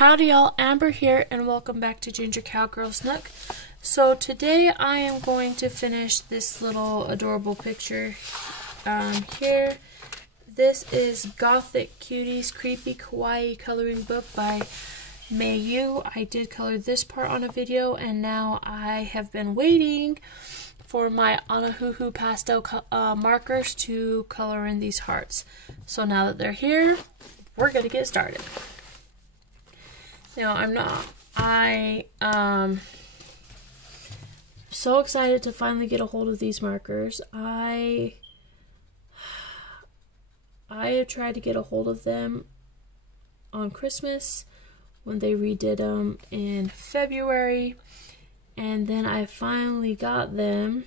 Howdy y'all, Amber here and welcome back to Ginger Cowgirl's Nook. So today I am going to finish this little adorable picture here. This is Gothic Cuties Creepy Kawaii Coloring Book by Meiyu. I did color this part on a video and now I have been waiting for my Anahuhu pastel markers to color in these hearts. So now that they're here, we're gonna get started. Now I'm so excited to finally get a hold of these markers. I have tried to get a hold of them on Christmas when they redid them in February, and then I finally got them.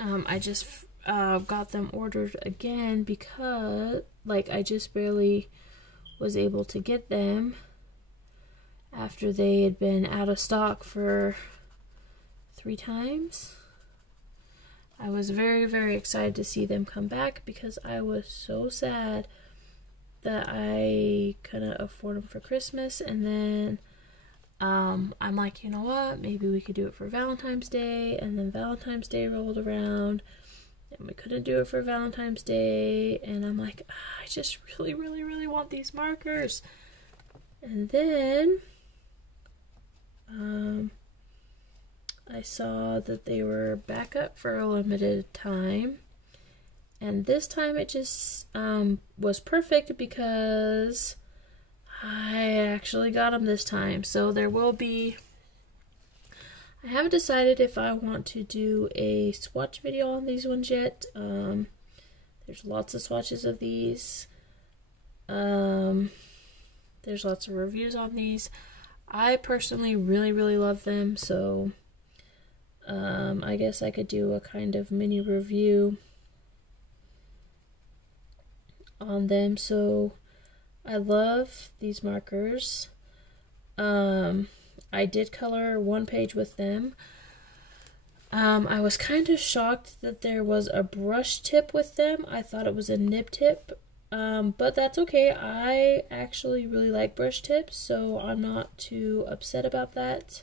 I just got them ordered again because I just barely was able to get them after they had been out of stock for 3 times. I was very, very excited to see them come back because I was so sad that I couldn't afford them for Christmas, and then I'm like, you know what, maybe we could do it for Valentine's Day, and then Valentine's Day rolled around and we couldn't do it for Valentine's Day, and I'm like, I just really, really, really want these markers. And then I saw that they were back up for a limited time, and this time it just was perfect because I actually got them this time. So there will be, I haven't decided if I want to do a swatch video on these ones yet. There's lots of swatches of these. There's lots of reviews on these. I personally really, really love them, so I guess I could do a kind of mini review on them. So I love these markers. I did color 1 page with them. I was kind of shocked that there was a brush tip with them. I thought it was a nib tip, but that's okay. I actually really like brush tips, so I'm not too upset about that.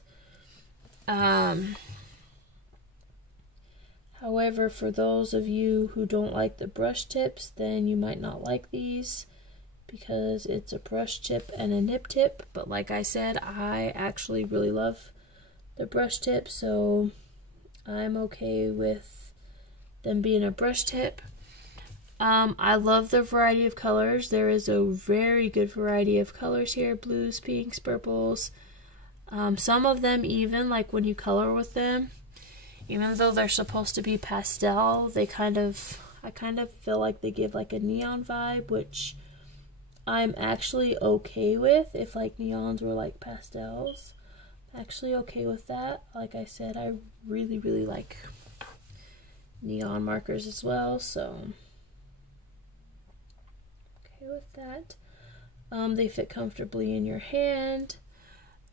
However, for those of you who don't like the brush tips, then you might not like these, because it's a brush tip and a nib tip. But like I said, I actually really love the brush tip, so I'm okay with them being a brush tip. I love the variety of colors. There is a very good variety of colors here: blues, pinks, purples. Some of them even, like when you color with them, even though they're supposed to be pastel, I kind of feel like they give like a neon vibe, which I'm actually okay with. If like neons were like pastels, I'm actually okay with that. Like I said, I really, really like neon markers as well, so okay with that. They fit comfortably in your hand.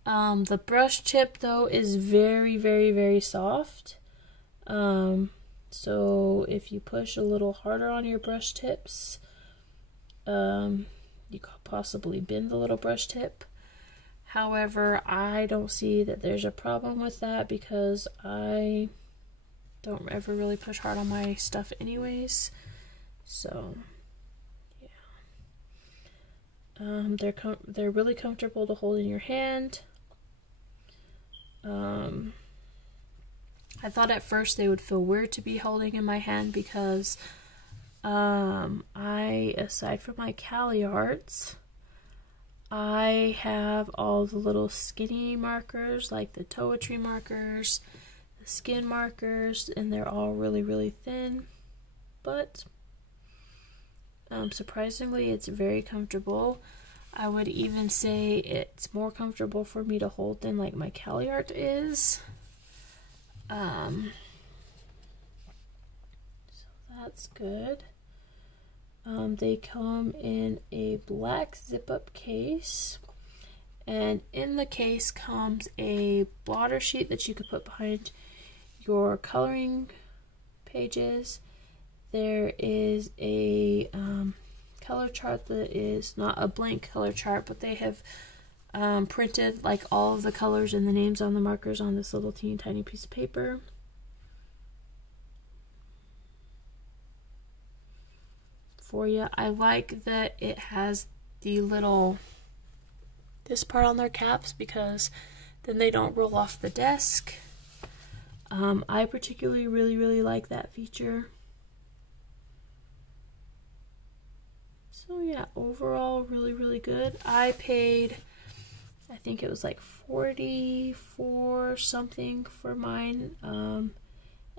The brush tip though is very, very, very soft. So if you push a little harder on your brush tips, you could possibly bend the little brush tip. However, I don't see that there's a problem with that because I don't ever really push hard on my stuff anyways. So yeah, they're really comfortable to hold in your hand. I thought at first they would feel weird to be holding in my hand because aside from my Cali arts, I have all the little skinny markers, like the poetry markers, the skin markers, and they're all really, really thin. But surprisingly, it's very comfortable. I would even say it's more comfortable for me to hold than like my Cali art is. So that's good. They come in a black zip-up case, and in the case comes a blotter sheet that you could put behind your coloring pages. There is a color chart that is not a blank color chart, but they have printed like all of the colors and the names on the markers on this little teeny tiny piece of paper. For you. I like that it has the little, this part on their caps, because then they don't roll off the desk. I particularly really like that feature. So yeah, overall really good. I paid, I think it was like $44 something for mine, and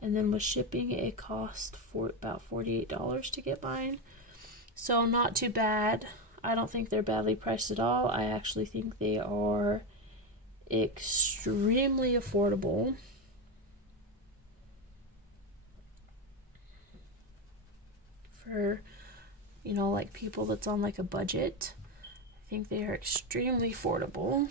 then with shipping it cost about $48 to get mine. So not too bad. I don't think they're badly priced at all. I actually think they are extremely affordable. For, you know, like people that's on like a budget. I think they are extremely affordable.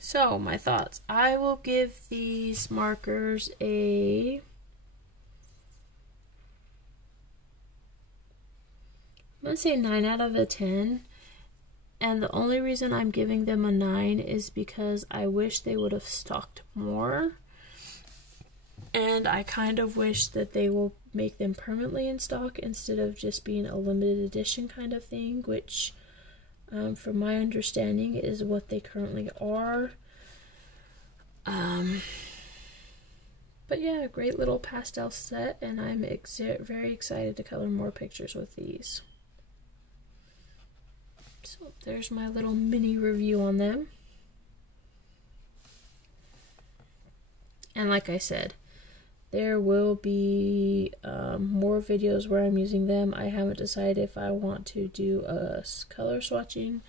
So my thoughts. I will give these markers a, I'm going to say 9 out of 10. And the only reason I'm giving them a 9 is because I wish they would have stocked more. And I kind of wish that they will make them permanently in stock instead of just being a limited edition kind of thing, which from my understanding is what they currently are. But yeah, a great little pastel set, and I'm very excited to color more pictures with these. So there's my little mini review on them. And like I said, there will be more videos where I'm using them. I haven't decided if I want to do a color swatching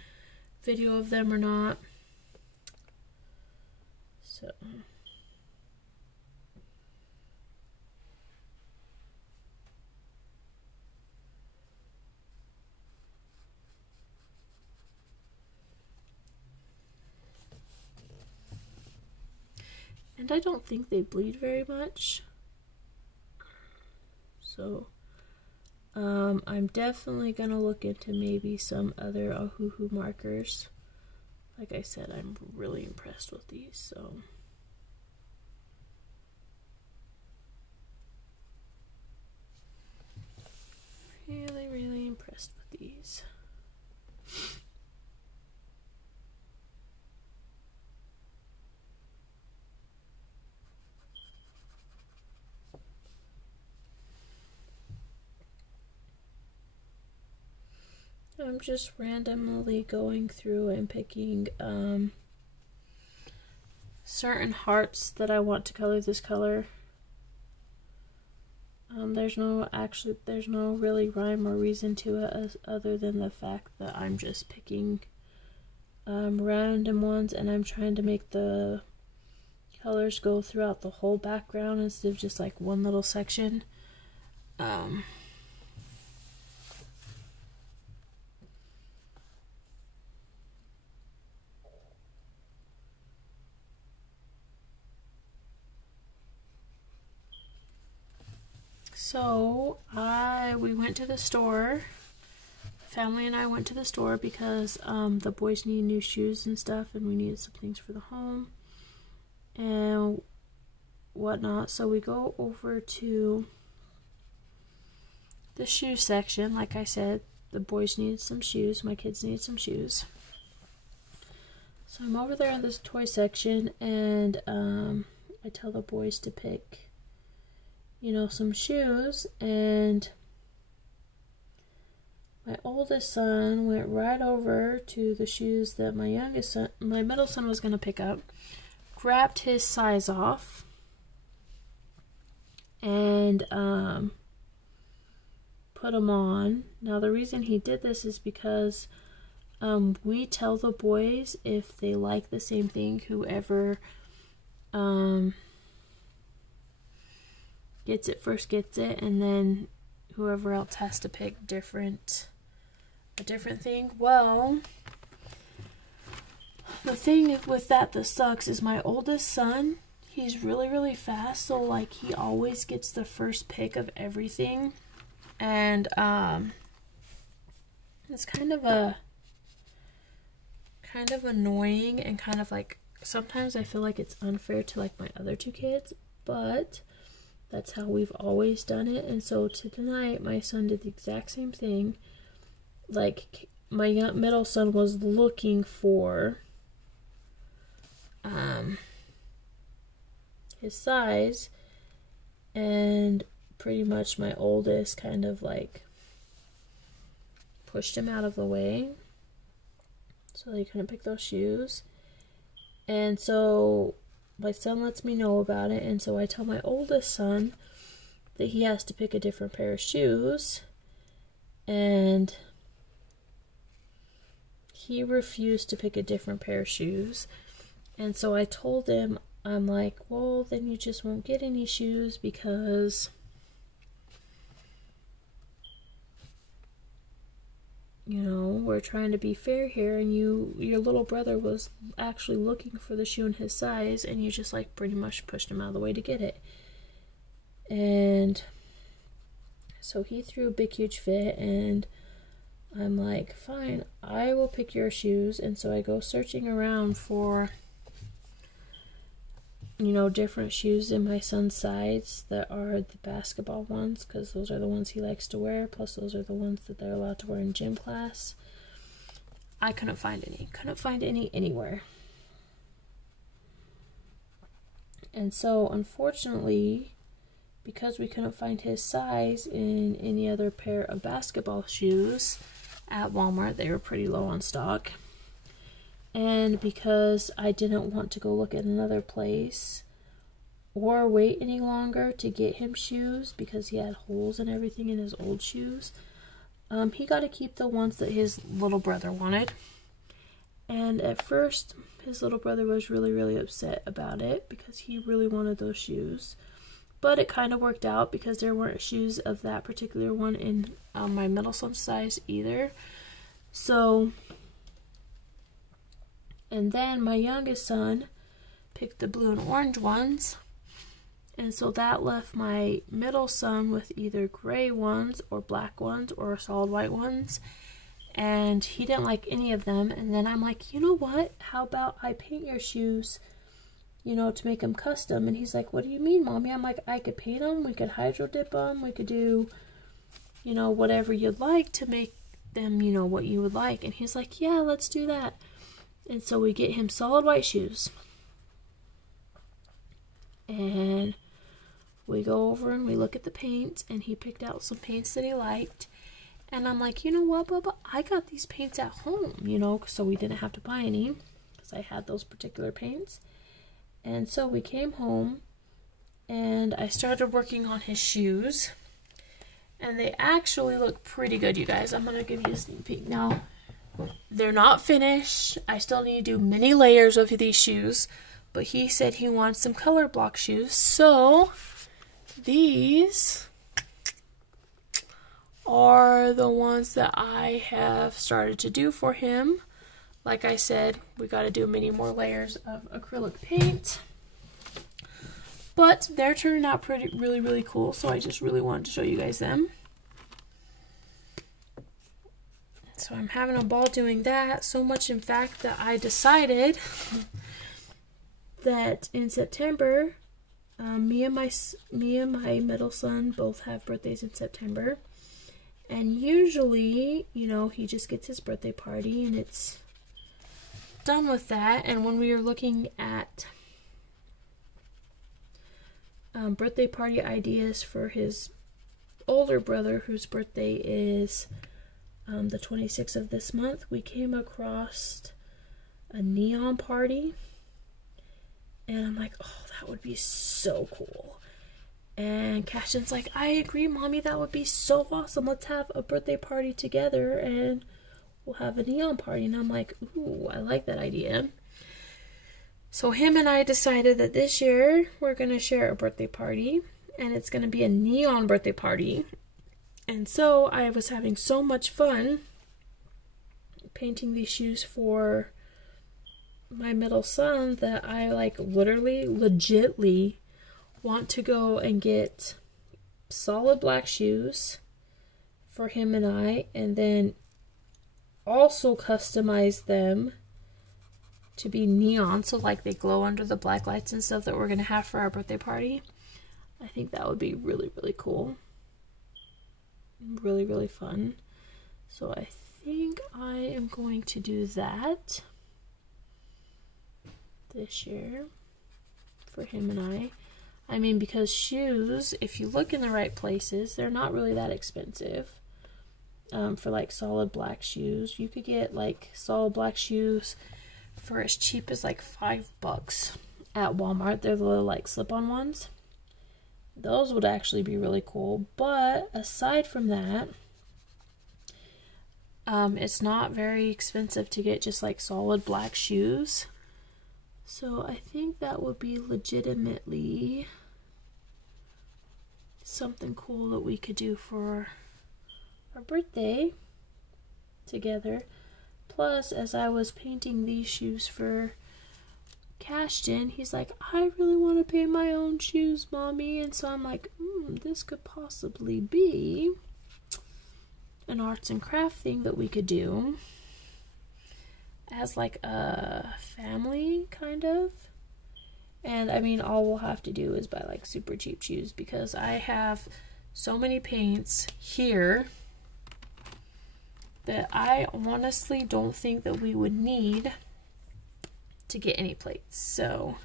video of them or not. So and I don't think they bleed very much. So I'm definitely gonna look into maybe some other Ohuhu markers. Like I said, I'm really impressed with these, so really impressed with these. I'm just randomly going through and picking certain hearts that I want to color this color. There's no really rhyme or reason to it other than the fact that I'm just picking random ones, and I'm trying to make the colors go throughout the whole background instead of just like one little section. So we went to the store. Family and I went to the store because the boys need new shoes and stuff, and we needed some things for the home and whatnot. So we go over to the shoe section. Like I said, the boys needed some shoes, my kids needed some shoes. So I'm over there in this toy section, and I tell the boys to pick, you know, some shoes, and my oldest son went right over to the shoes that my middle son was going to pick up, grabbed his size off, and put them on. Now the reason he did this is because we tell the boys if they like the same thing, whoever gets it first gets it, and then whoever else has to pick a different thing. Well, the thing with that sucks is my oldest son, he's really, really fast, so like he always gets the first pick of everything. And it's kind of annoying, and kind of like sometimes I feel like it's unfair to like my other two kids, but that's how we've always done it. And so tonight my son did the exact same thing. Like my middle son was looking for his size, and pretty much my oldest kind of like pushed him out of the way so he couldn't pick those shoes. And so my son lets me know about it, and so I tell my oldest son that he has to pick a different pair of shoes, and he refused to pick a different pair of shoes. And so I told him, I'm like, well, then you just won't get any shoes, because you know, we're trying to be fair here, and your little brother was actually looking for the shoe in his size, and you just like pretty much pushed him out of the way to get it. And so he threw a big huge fit, and I'm like, fine, I will pick your shoes. And so I go searching around for, you know, different shoes in my son's size that are the basketball ones, because those are the ones he likes to wear, plus those are the ones that they're allowed to wear in gym class. I couldn't find any anywhere. And so unfortunately, because we couldn't find his size in any other pair of basketball shoes at Walmart, they were pretty low on stock. And because I didn't want to go look at another place or wait any longer to get him shoes, because he had holes and everything in his old shoes, he got to keep the ones that his little brother wanted. And at first, his little brother was really, really upset about it, because he really wanted those shoes. But it kind of worked out, because there weren't shoes of that particular one in my middle son's size either. So, and then my youngest son picked the blue and orange ones. And so that left my middle son with either gray ones or black ones or solid white ones. And he didn't like any of them. And then I'm like, you know what? How about I paint your shoes, you know, to make them custom? And he's like, what do you mean, Mommy? I'm like, I could paint them. We could hydro dip them. We could do, you know, whatever you'd like to make them, you know, what you would like. And he's like, yeah, let's do that. And so we get him solid white shoes. And we go over and we look at the paints, and he picked out some paints that he liked. And I'm like, you know what, Bubba? I got these paints at home, you know, so we didn't have to buy any, because I had those particular paints. And so we came home, and I started working on his shoes. And they actually look pretty good, you guys. I'm going to give you a sneak peek now. They're not finished. I still need to do many layers of these shoes. But he said he wants some color block shoes. So these are the ones that I have started to do for him. Like I said, we got to do many more layers of acrylic paint. But they're turning out really, really cool. So I just really wanted to show you guys them. So I'm having a ball doing that. So much, in fact, that I decided that in September, me and my middle son both have birthdays in September. And usually, you know, he just gets his birthday party and it's done with that. And when we were looking at birthday party ideas for his older brother, whose birthday is the 26th of this month, we came across a neon party. And I'm like, oh, that would be so cool. And Cashin's like, I agree, Mommy, that would be so awesome. Let's have a birthday party together and we'll have a neon party. And I'm like, ooh, I like that idea. So him and I decided that this year we're going to share a birthday party. And it's going to be a neon birthday party. And so I was having so much fun painting these shoes for my middle son that I like literally, legitly want to go and get solid black shoes for him and then also customize them to be neon, so like they glow under the black lights and stuff that we're gonna have for our birthday party. I think that would be really, really cool. Really, really fun. So I think I am going to do that this year for him and I mean, because shoes, if you look in the right places, they're not really that expensive. For like solid black shoes, you could get like solid black shoes for as cheap as like $5 at Walmart. They're the little like slip-on ones. Those would actually be really cool. But aside from that, it's not very expensive to get just like solid black shoes. So I think that would be legitimately something cool that we could do for our birthday together. Plus, as I was painting these shoes for Cashton, he's like, I really want to paint my own shoes, Mommy. And so I'm like, this could possibly be an arts and craft thing that we could do as like a family, kind of. And I mean, all we'll have to do is buy like super cheap shoes, because I have so many paints here that I honestly don't think that we would need to get any plates. So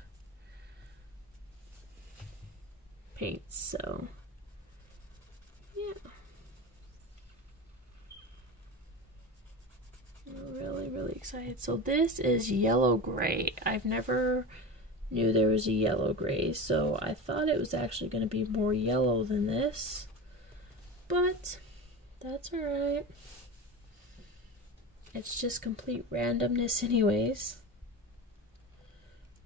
paints, so yeah. I'm really, really excited. So this is yellow gray. I've never knew there was a yellow gray, so I thought it was actually going to be more yellow than this, but that's alright. It's just complete randomness anyways.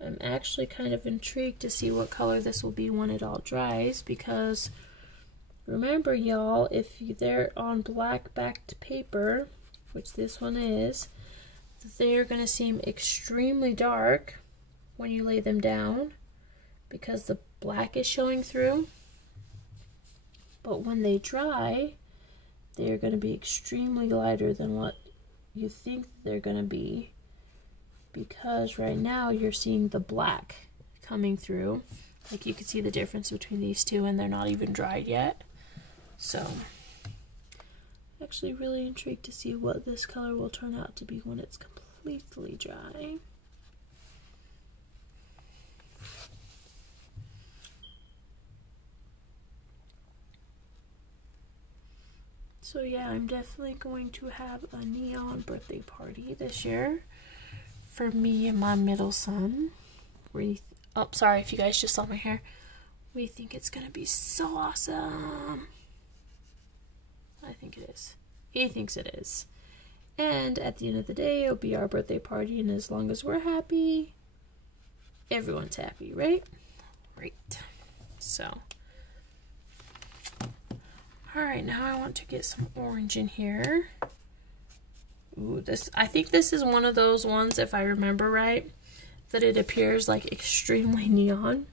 I'm actually kind of intrigued to see what color this will be when it all dries, because remember, y'all, if they're on black backed paper, which this one is, they're going to seem extremely dark when you lay them down because the black is showing through. But when they dry, they're going to be extremely lighter than what you think they're going to be, because right now you're seeing the black coming through. Like, you can see the difference between these two, and they're not even dried yet. So actually really intrigued to see what this color will turn out to be when it's completely dry. So yeah, I'm definitely going to have a neon birthday party this year for me and my middle son. Oh, sorry if you guys just saw my hair. We think it's gonna be so awesome. I think it is. He thinks it is. And at the end of the day, it'll be our birthday party, and as long as we're happy, everyone's happy, right? Right. So alright, now I want to get some orange in here. Ooh, I think this is one of those ones, if I remember right, that it appears like extremely neon.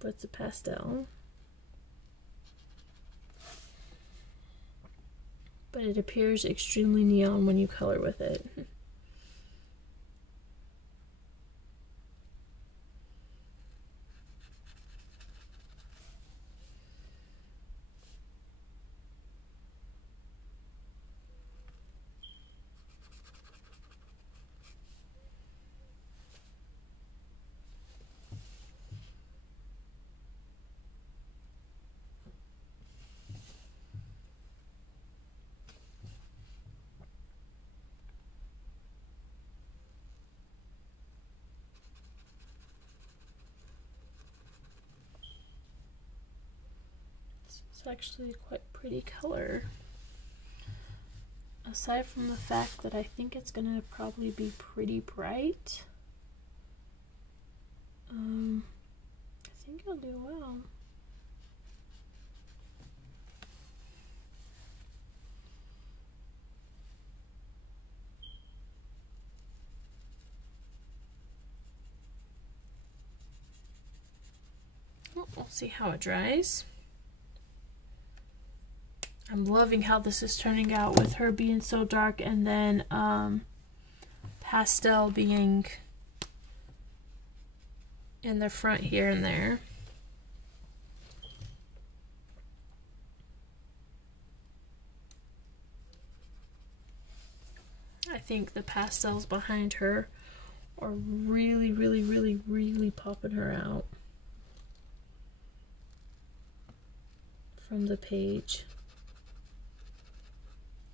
But it's a pastel. But it appears extremely neon when you color with it. It's actually a quite pretty color. Aside from the fact that I think it's gonna probably be pretty bright, I think I'll do well. see how it dries. I'm loving how this is turning out with her being so dark and then pastel being in the front here and there. I think the pastels behind her are really, really, really, really popping her out from the page.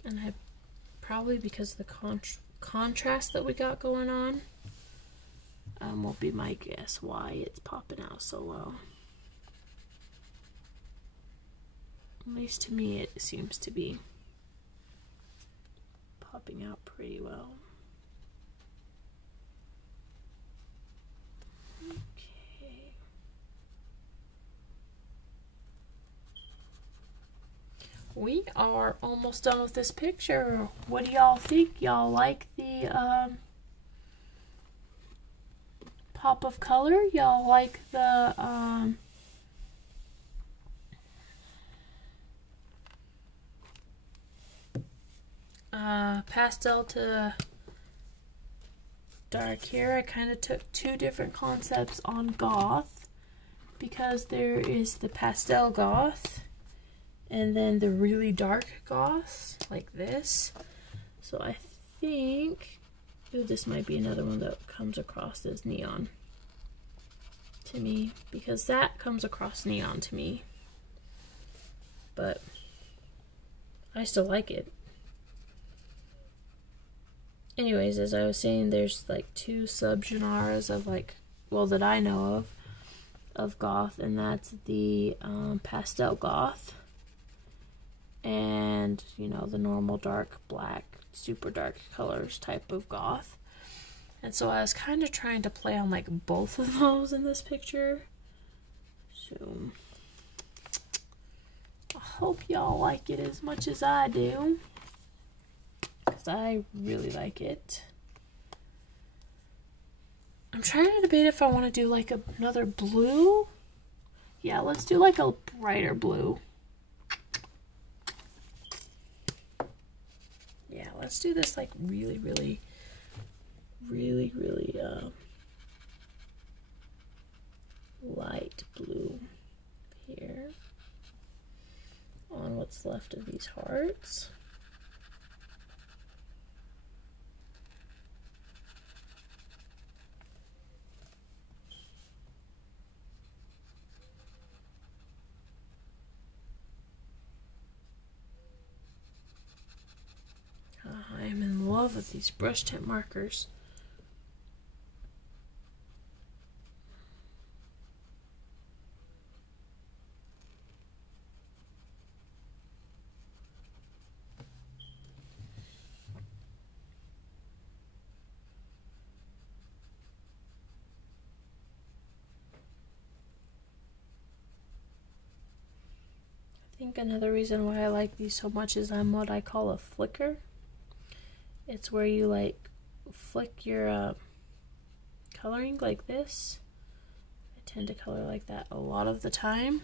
And I probably because of the contrast that we got going on will be my guess why it's popping out so well. At least to me it seems to be popping out pretty well. Okay. We are almost done with this picture. What do y'all think? Y'all like the pop of color? Y'all like the pastel to dark here? I kind of took two different concepts on goth because there is the pastel goth and then the really dark goths like this. So I think, ooh, this might be another one that comes across as neon to me because that comes across neon to me, but I still like it. Anyways, as I was saying, there's like two subgenres of like, well, that I know of goth, and that's the pastel goth and, you know, the normal dark black, super dark colors type of goth. And so I was kind of trying to play on like both of those in this picture. So I hope y'all like it as much as I do, because I really like it. I'm trying to debate if I want to do like another blue. Yeah, let's do like a brighter blue. Yeah, let's do this like really, really, really, really light blue here on what's left of these hearts. I am in love with these brush tip markers. I think another reason why I like these so much is I'm what I call a flicker. It's where you like flick your coloring like this. I tend to color like that a lot of the time.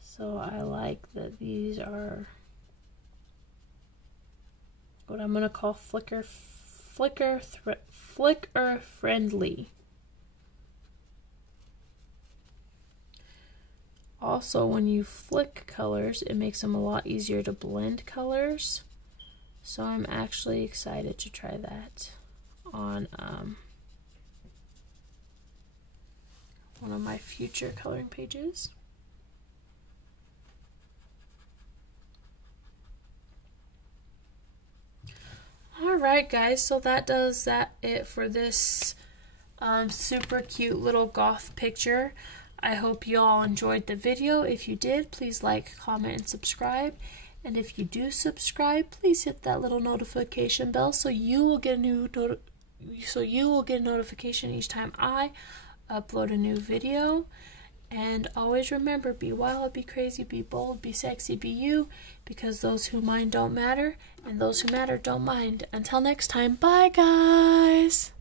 So I like that these are what I'm gonna call flicker friendly. Also, when you flick colors, it makes them a lot easier to blend colors. So I'm actually excited to try that on one of my future coloring pages. Alright guys, so that does it for this super cute little goth picture. I hope you all enjoyed the video. If you did, please like, comment, and subscribe. And if you do subscribe, please hit that little notification bell so you will get a notification each time I upload a new video. And always remember, be wild, be crazy, be bold, be sexy, be you, because those who mind don't matter, and those who matter don't mind. Until next time, bye guys!